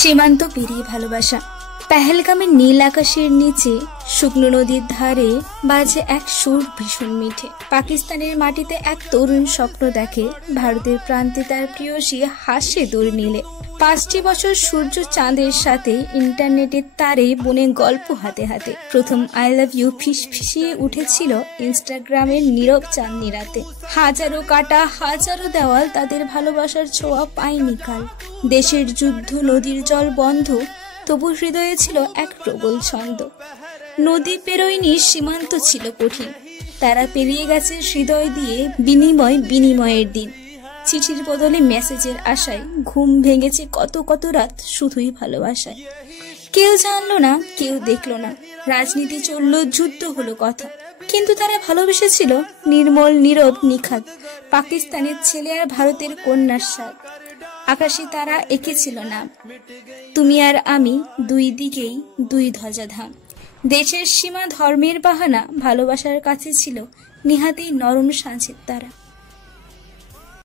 সীমান্ত পেরিয়ে ভালোবাসা। পেহেলগামের নীল আকাশের নিচে শুকনো নদীর ধারে বাজে এক সুর ভীষণ মিঠে। পাকিস্তানের মাটিতে এক তরুণ স্বপ্ন দেখে, ভারতের প্রান্তে তার প্রিয়সী হাসে দূর নীলে। 5টি বছর সূর্য চাঁদের সাথে ইন্টারনেটের তারে বনে গল্প হাতে হাতে। প্রথম আই লাভ ইউ ফিসফিসিয়ে উঠেছিল ইনস্টাগ্রামের নীরব চাঁদনি রাতে। হাজারো কাটা হাজারো দেওয়াল, তাদের ভালোবাসার ছোঁয়া পায়নি কাল। দেশের যুদ্ধ, নদীর জল বন্ধ, তবু হৃদয়ে ছিল এক প্রবল ছন্দ। নদী পেরোয়নি, সীমান্ত ছিল কঠিন, তারা পেরিয়ে গেছে হৃদয় দিয়ে বিনিময়ের দিন। চিঠির বদলে মেসেজের আশায় ঘুম ভেঙেছে কত কত রাত শুধুই ভালোবাসায়। কেউ জানলো না, কেউ দেখলো না, রাজনীতি চললো, যুদ্ধ হলো কথা, কিন্তু তারা ভালোবেসেছিল নির্মল, নীরব, নিখাদ। পাকিস্তানের ছেলে আর ভারতের কন্যার স্বাদ। আকাশে তারা এঁকেছিল নাম, তুমি আর আমি, দুই দিকেই দুই ধ্বজাধাম। দেশের সীমা, ধর্মের বাহানা, ভালোবাসার কাছে ছিল নিহাতেই নরম সাঁঝের তারা।